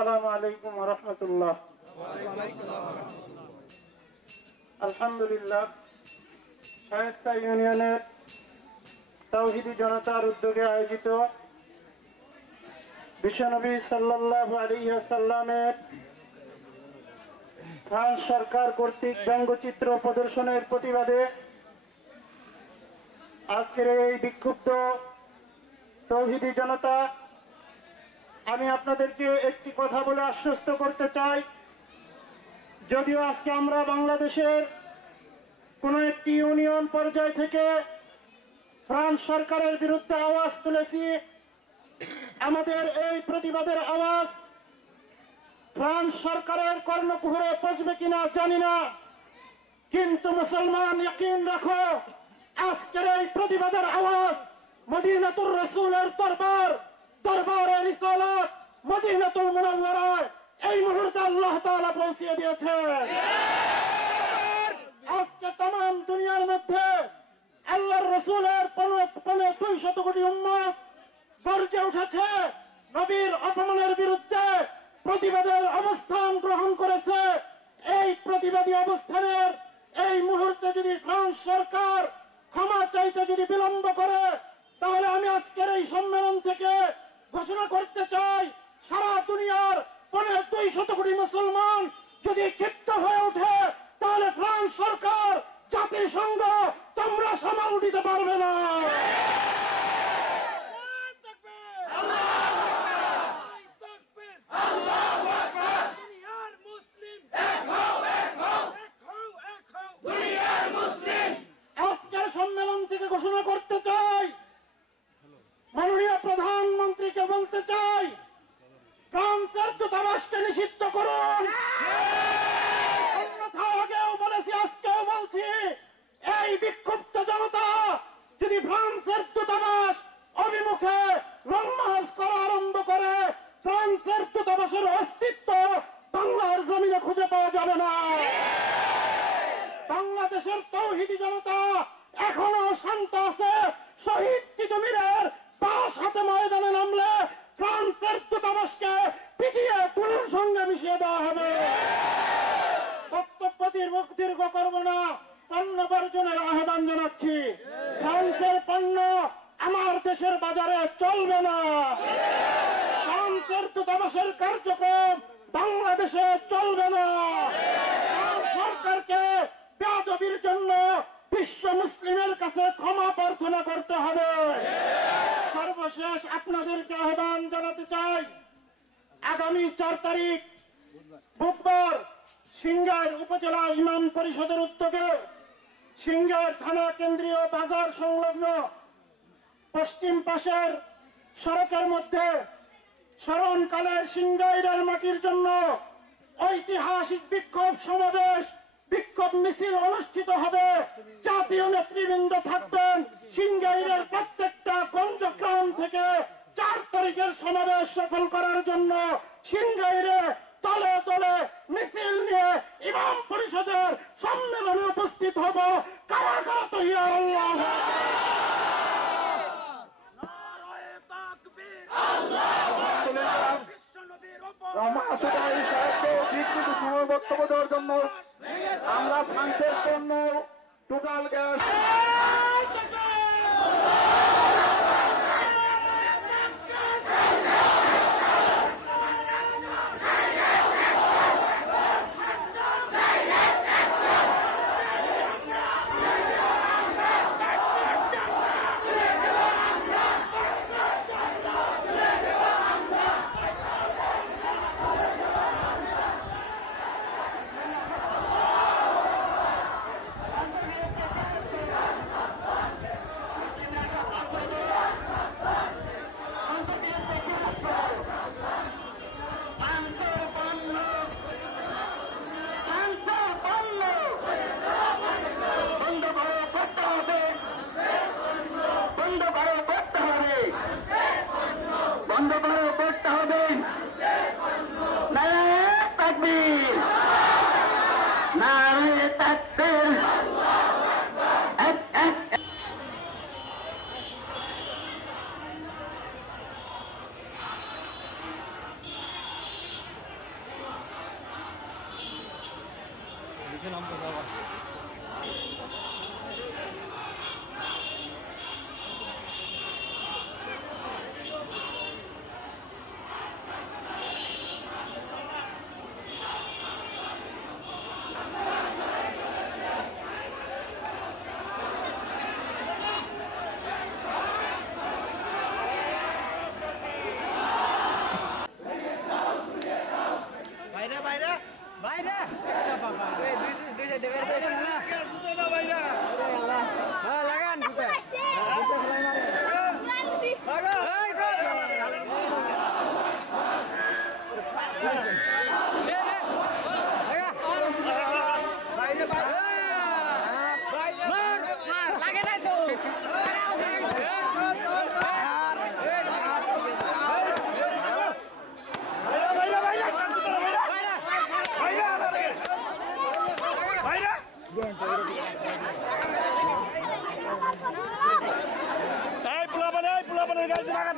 আসসালামু আলাইকুম ওয়া রাহমাতুল্লাহ। আলহামদুলিল্লাহ, শায়েস্তা ইউনিয়নের তাওহীদি জনতার উদ্যোগে আয়োজিত বিশ্বনবী সাল্লাল্লাহু আলাইহি ওয়াসাল্লামের ফ্রান্স সরকার কর্তৃক ব্যঙ্গচিত্র প্রদর্শনের প্রতিবাদে আজকের এই বিক্ষুব্ধ তাওহীদি জনতা, আমি আপনাদেরকে একটি কথা বলে আশ্বস্ত করতে চাই, যদিও আজকে আমরা বাংলাদেশের কোনো একটি ইউনিয়ন পর্যায় থেকে ফ্রান্স সরকারের বিরুদ্ধে আওয়াজ তুলেছি, আমাদের এই প্রতিবাদের আওয়াজ ফ্রান্স সরকারের কর্ণকুহরে পৌঁছবে কিনা জানি না, কিন্তু মুসলমান ইয়াকিন রাখো, আজকের এই প্রতিবাদের আওয়াজ মদিনাতুর রাসূলের দরবারে রিসালাত মদিনাতুল মুনাওয়ারায় এই মুহূর্তে আল্লাহ তাআলা পৌঁছিয়ে দিয়েছেন। আজকে तमाम দুনিয়ার মধ্যে আল্লাহর রাসূলের 200 কোটি উম্মত গর্জে উঠেছে, নবীর অপমানের বিরুদ্ধে প্রতিবাদের অবস্থান গ্রহণ করেছে। এই প্রতিবাদী অবস্থানের এই মুহূর্তে যদি ফ্রান্স সরকার ক্ষমা চাইতে যদি বিলম্ব করে, তাহলে আমি আজকের এই সম্মেলন থেকে ঘোষণা করতে চাই, সারা দুনিয়ার 200 কোটি মুসলমান যদি ক্ষিপ্ত হয়ে ওঠে, তাহলে ফ্রান্স সরকার, জাতিসংঘ তোমরা সামাল দিতে পারবে না। আজকের সম্মেলন থেকে ঘোষণা করতে চাই, মাননীয় প্রধানমন্ত্রীকে বলতে চাই, ফ্রান্সের দূতাবাসকে নিষিদ্ধ করুন। অন্যথা আগেও বলেছি, আজকেও বলছি, এই বিক্ষুব্ধ জনতা যদি ফ্রান্সের দূতাবাস অভিমুখে লং মার্চ করা আরম্ভ করে, ফ্রান্সের দূতাবাসের অস্তিত্ব বাংলার জমিনে খুঁজে পাওয়া যাবে না। বাংলাদেশের তাওহীদি জনতা এখনো শান্ত আছে। শহীদ তিতুমীরের পাশ হাতে ময়দানে নামলে ফ্রান্সের দূতাবাসকে পিটিয়ে তুলোর সঙ্গে মিশিয়ে দেওয়া হবে। বক্তব্য দীর্ঘ করব না, পণ্য বর্জনের আহ্বান জানাচ্ছি। ফ্রান্সের পণ্য আমার দেশের বাজারে চলবে না। ফ্রান্সের দূতাবাসের কার্যক্রম বাংলাদেশে চলবে না। সরকারকে বেয়াদবির জন্য বিশ্ব মুসলিমের কাছে ক্ষমা প্রার্থনা করতে হবে। সর্বশেষ আপনাদেরকে আহ্বান জানাতে চাই, আগামী 4 তারিখ বুধবার সিংগাইর উপজেলা ইমাম পরিষদের উদ্যোগে সিংগাইর থানা কেন্দ্রীয় বাজার সংলগ্ন পশ্চিম পাশের সড়কের মধ্যে স্মরণকালের সিংগাইরের মাটির জন্য ঐতিহাসিক বিক্ষোভ সমাবেশ, বিক্ষোভ মিছিল অনুষ্ঠিত হবে। জাতীয় নেতৃবৃন্দ থাকবেন সিংগাইরের প্রত্যেকটা গঞ্জগ্রাম থেকে। 4 তারিখের সমাবেশ সফল করার জন্য সিংগাইরে দলে দলে মিছিল নিয়ে ইমাম পরিষদের সম্মেলনে উপস্থিত হব। কারা কারা তৈয়ার? বক্তব্য দেওয়ার জন্য আমরা ফ্রান্সের পণ্য টোটাল গ্যাস বাইরে বাবা দুই সাইডে বাইরে না জুতো না বাইরে হ্যাঁ লাগান জুতো জুতো ফ্লাই মারে লাগা এই কর বাইরে বাইরে লাগে না তো এই পোলাপানের গাড়ি লাগা